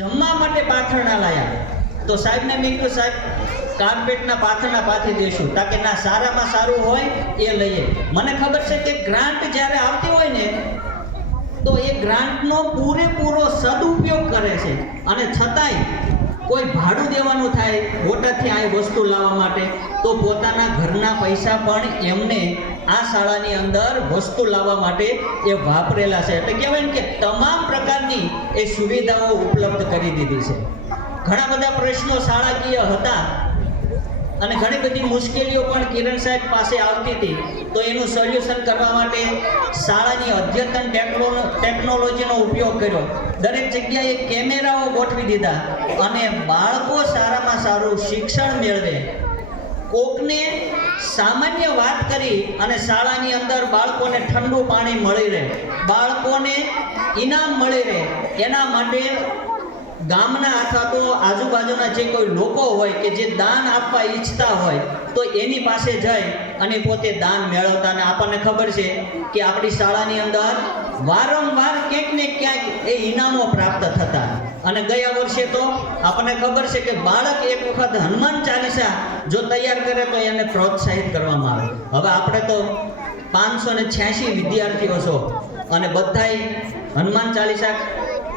જમવા માટે પાથરણા લાયા તો સાહેબને મેં કીધું સાહેબ કાર્પેટના પાથરણા પાથી દેશું તાકે ના સારામાં સારું હોય એ લઈએ. મને ખબર છે કે ગ્રાન્ટ જ્યારે આવતી હોય ને તો એ ગ્રાન્ટનો પૂરેપૂરો સદુપયોગ કરે છે અને છતાંય કોઈ ભાડું દેવાનું થાય બોટાદથી આ વસ્તુ લાવવા માટે તો પોતાના ઘરના પૈસા પણ એમને આ શાળાની અંદર વસ્તુ લાવવા માટે એ વાપરેલા છે. એટલે કહેવાય ને કે તમામ પ્રકારની એ સુવિધાઓ ઉપલબ્ધ કરી દીધી છે. ઘણા બધા પ્રશ્નો શાળાકીય હતા અને ઘણી બધી મુશ્કેલીઓ પણ કિરણ સાહેબ પાસે આવતી હતી તો એનું સોલ્યુશન કરવા માટે શાળાની અદ્યતન ટેકનોલોજીનો ઉપયોગ કર્યો. દરેક જગ્યાએ કેમેરાઓ ગોઠવી દીધા અને બાળકો સારામાં સારું શિક્ષણ મેળવે. કોકને સામાન્ય વાત કરી અને શાળાની અંદર બાળકોને ઠંડુ પાણી મળી રહે, બાળકોને ઇનામ મળી રહે, એના માટે ગામના અથવા તો આજુબાજુના જે કોઈ લોકો હોય કે જે દાન આપવા ઈચ્છતા હોય તો એની પાસે જઈ અને પોતે દાન મેળવતા. અને આપણને ખબર છે કે આપણી શાળાની અંદર વારંવાર ક્યાંક ને ક્યાંક એ ઇનામો પ્રાપ્ત થતા. અને ગયા વર્ષે તો આપણને ખબર છે કે બાળક એક વખત હનુમાન ચાલીસા જો તૈયાર કરે તો એને પ્રોત્સાહિત કરવામાં આવે. હવે આપણે તો 586 વિદ્યાર્થીઓ છો અને બધાય હનુમાન ચાલીસા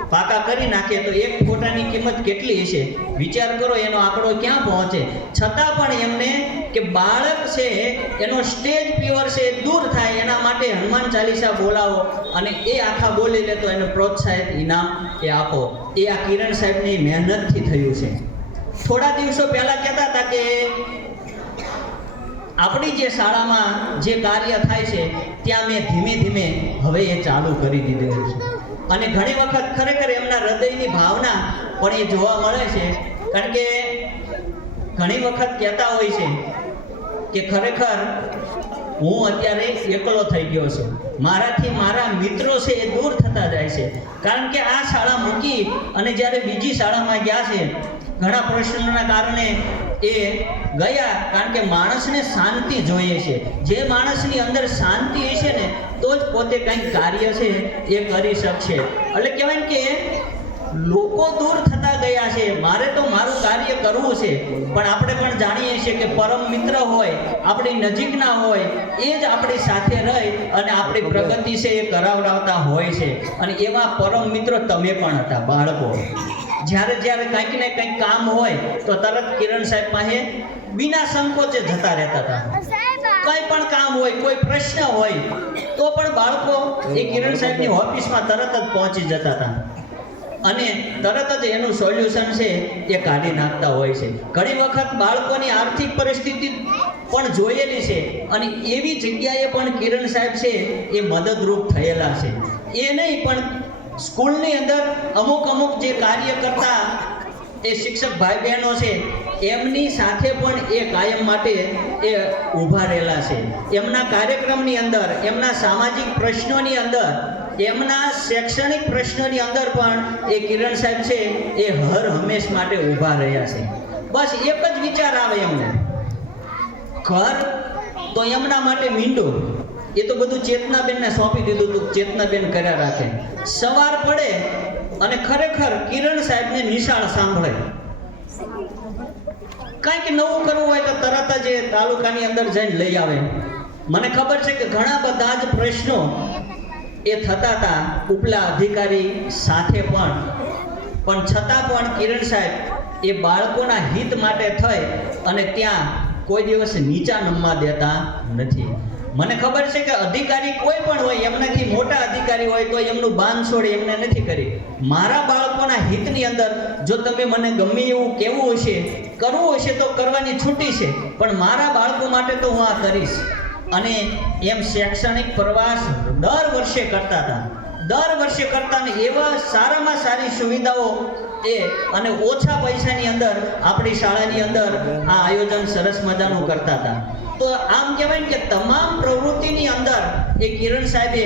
પાકા કરી નાખે તો એક ફોટાની કિંમત કેટલી હશે વિચાર કરો, એનો આંકડો ક્યાં પહોંચે. છતાં પણ એમને કે બાળક છે એનો સ્ટેજ ફિયર છે દૂર થાય એના માટે હનુમાન ચાલીસા બોલાવો અને એ આખા બોલી લે તો એને પ્રોત્સાહિત ઇનામ એ આપો. એ આ કિરણ સાહેબની મહેનતથી થયું છે. થોડા દિવસો પહેલા કહેતા હતા કે આપણી જે શાળામાં જે કાર્ય થાય છે ત્યાં મેં ધીમે ધીમે હવે એ ચાલુ કરી દીધેલું છે. અને ઘણી વખત ખરેખર એમના હૃદયની ભાવના પણ એ જોવા મળે છે. કારણ કે ઘણી વખત કહેતા હોય છે કે ખરેખર હું અત્યારે એકલો થઈ ગયો છું, મારાથી મારા મિત્રો છે એ દૂર થતા જાય છે. કારણ કે આ શાળા મૂકી અને જ્યારે બીજી શાળામાં ગયા છે ઘણા પ્રશ્નોના કારણે એ ગયા. કારણ કે માણસને શાંતિ જોઈએ છે. જે માણસની અંદર શાંતિ હશે ને તો જ પોતે કંઈક કાર્ય છે એ કરી શકશે. એટલે કહેવાય ને કે લોકો દૂર થતા ગયા છે, મારે તો મારું કાર્ય કરવું છે. પણ આપણે પણ જાણીએ છીએ કે પરમ મિત્ર હોય આપણી નજીકના હોય એ જ આપણી સાથે રહી અને આપણી પ્રગતિ છે એ કરાવડાવતા હોય છે. અને એવા પરમ મિત્રો તમે પણ હતા બાળકો. જ્યારે કંઈક ને કંઈક કામ હોય તો તરત કિરણ સાહેબ પાસે વિના સંકોચે જતા રહેતા હતા. કંઈ પણ કામ હોય, કોઈ પ્રશ્ન હોય તો પણ બાળકો એ કિરણ સાહેબની ઓફિસમાં તરત જ પહોંચી જતા હતા અને તરત જ એનું સોલ્યુશન છે એ કાઢી નાખતા હોય છે. ઘણી વખત બાળકોની આર્થિક પરિસ્થિતિ પણ જોયેલી છે અને એવી જગ્યાએ પણ કિરણ સાહેબ છે એ મદદરૂપ થયેલા છે. એ નહીં પણ સ્કૂલની અંદર અમુક જે કાર્ય કરતા એ શિક્ષક ભાઈ બહેનો છે એમની સાથે પણ એ કાયમ માટે એ ઊભા રહેલા છે. એમના કાર્યક્રમની અંદર, એમના સામાજિક પ્રશ્નોની અંદર, એમના શૈક્ષણિક પ્રશ્નોની અંદર પણ એ કિરણ સાહેબ છે એ હર હંમેશ માટે ઊભા રહ્યા છે. બસ એક જ વિચાર આવે એમને, ઘર તો એમના માટે મીંડું, એ તો બધું ચેતનાબેનને સોંપી દીધું હતું, ચેતનાબેન કર્યા રાખે. સવાર પડે અને ખરેખર કિરણ સાહેબને નિશાળ સાંભળે. કંઈક નવું કરવું હોય તો તરત જ એ તાલુકાની અંદર જઈને લઈ આવે. મને ખબર છે કે ઘણા બધા જ પ્રશ્નો એ થતા હતા ઉપલા અધિકારી સાથે પણ છતાં પણ કિરણ સાહેબ એ બાળકોના હિત માટે થઈ અને ત્યાં કોઈ દિવસ નીચા નમવા દેતા નથી. મને ખબર છે કે અધિકારી કોઈ પણ હોય, એમનાથી મોટા અધિકારી હોય તો એમનું બાંધછોડ એમને નથી કરી. મારા બાળકોના હિતની અંદર જો તમે મને ગમે એવું કહેવું હશે, કરવું હશે તો કરવાની છૂટી છે, પણ મારા બાળકો માટે તો હું આ કરીશ. અને એમ શૈક્ષણિક પ્રવાસ દર વર્ષે કરતા હતા ને એવા સારામાં સારી સુવિધાઓ એ અને ઓછા પૈસાની અંદર આપણી શાળાની અંદર આ આયોજન સરસ મજાનું કરતા હતા. તો આમ કહેવાય ને કે તમામ પ્રવૃત્તિની અંદર એ કિરણ સાહેબે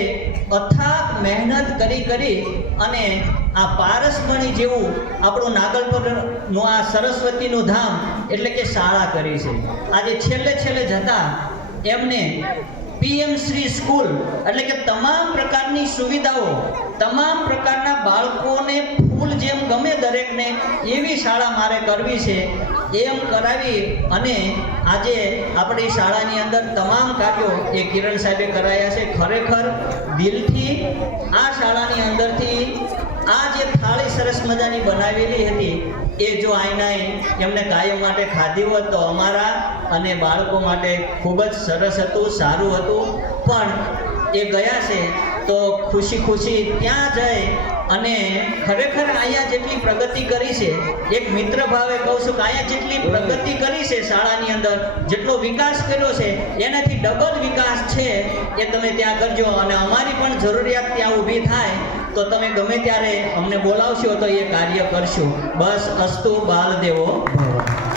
અથાગ મહેનત કરી અને આ પારસમણી જેવું આપણું નાગલપરનું આ સરસ્વતીનું ધામ એટલે કે શાળા કરી છે. આજે છેલ્લે જતા એમને પીએમ શ્રી સ્કૂલ એટલે કે તમામ પ્રકારની સુવિધાઓ, તમામ પ્રકારના બાળકોને ફૂલ જેમ ગમે દરેકને એવી શાળા મારે કરવી છે એમ કરાવી અને આજે આપણી શાળાની અંદર તમામ કાર્યો એ કિરણ સાહેબે કરાયા છે. ખરેખર દિલથી આ શાળાની અંદરથી આ જે થાળી સરસ મજાની બનાવેલી હતી એ જો આઈનાએ એમને કાયમ માટે ખાધી હોત તો અમારા અને બાળકો માટે ખૂબ જ સરસ હતું, સારું હતું. પણ એ ગયા છે તો ખુશી ખુશી ત્યાં જઈ અને ખરેખર અહીંયા જેટલી પ્રગતિ કરી છે, એક મિત્ર ભાવે કહું છું કે અહીંયા જેટલી પ્રગતિ કરી છે શાળાની અંદર, જેટલો વિકાસ કર્યો છે એનાથી ડબલ વિકાસ છે એ તમે ત્યાં કરજો. અને અમારી પણ જરૂરિયાત ત્યાં ઊભી થાય તો તમે ગમે ત્યારે અમને બોલાવશો તો એ કાર્ય કરશું. બસ અસ્તુ બાલદેવો ભવ.